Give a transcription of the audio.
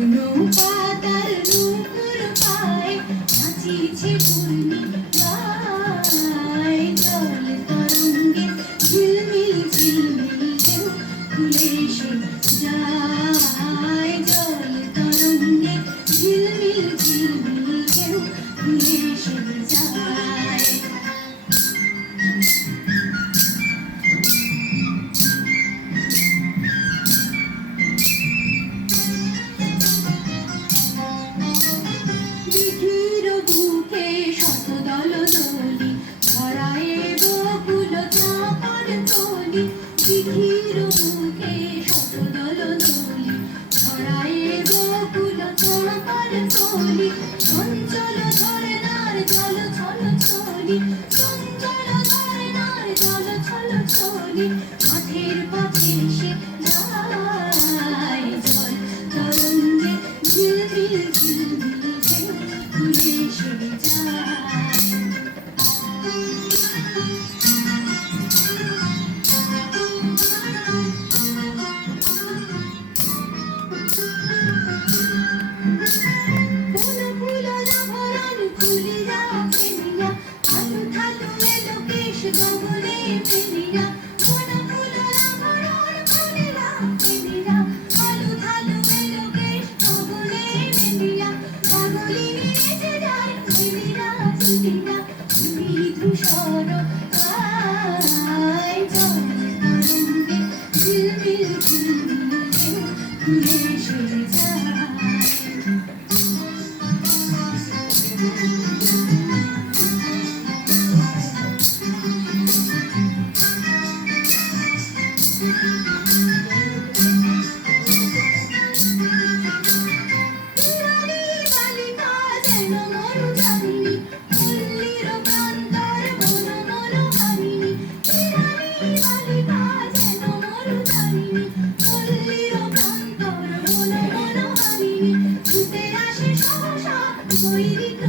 শুকনো পাতার নূপুর পায় নাচিছে পূর্ণিমায় জল তরঙ্গে ঝিলমিল ঝিলমিল ঢেউ খুলে এসে যায় জল তরঙ্গে ঝিলমিল ঝিলমিল ঢেউ খুলে এসে যায় দিঘির বুকে শত দলদলি ধরায় বকুল চাঁপার কলি দিঘির বুকে শত দলদলি ধরায় বকুল চাঁপার কলি চঞ্চল ঝরনার জল ছল ছলি চঞ্চল ঝরনার জল ছল ছলি মাঠের পথে সে যায় জল তরঙ্গে ঝিলমিল ঝিলমিল ঢেউ খুলে এসে যায় ফুল ফুলরা ভরান খুলিয়া ফেলিয়া আলু ঠালু এলো কেশ গগনে ফেলিয়া ফুল ফুলরা ভরান খুলিয়া ফেলিয়া আলু ঠালু এলো কেশ গগনে ফেলিয়া পাগলিনী নেচে যায় ফেলিয়া ছুটিয়া তুমি ধূসর গায় জল তরঙ্গে ঝিলমিল ঝিলমিল ঢেউ খুলে এসে যায় রানী বালিকা যেন মন জানিনি পল্লীর প্রান্তর বন মনোহারিণী রানী বালিকা যেন মন জানিনি পল্লীর প্রান্তর বন মনোহারিণী ছুটে আসে সহসা বৈরিক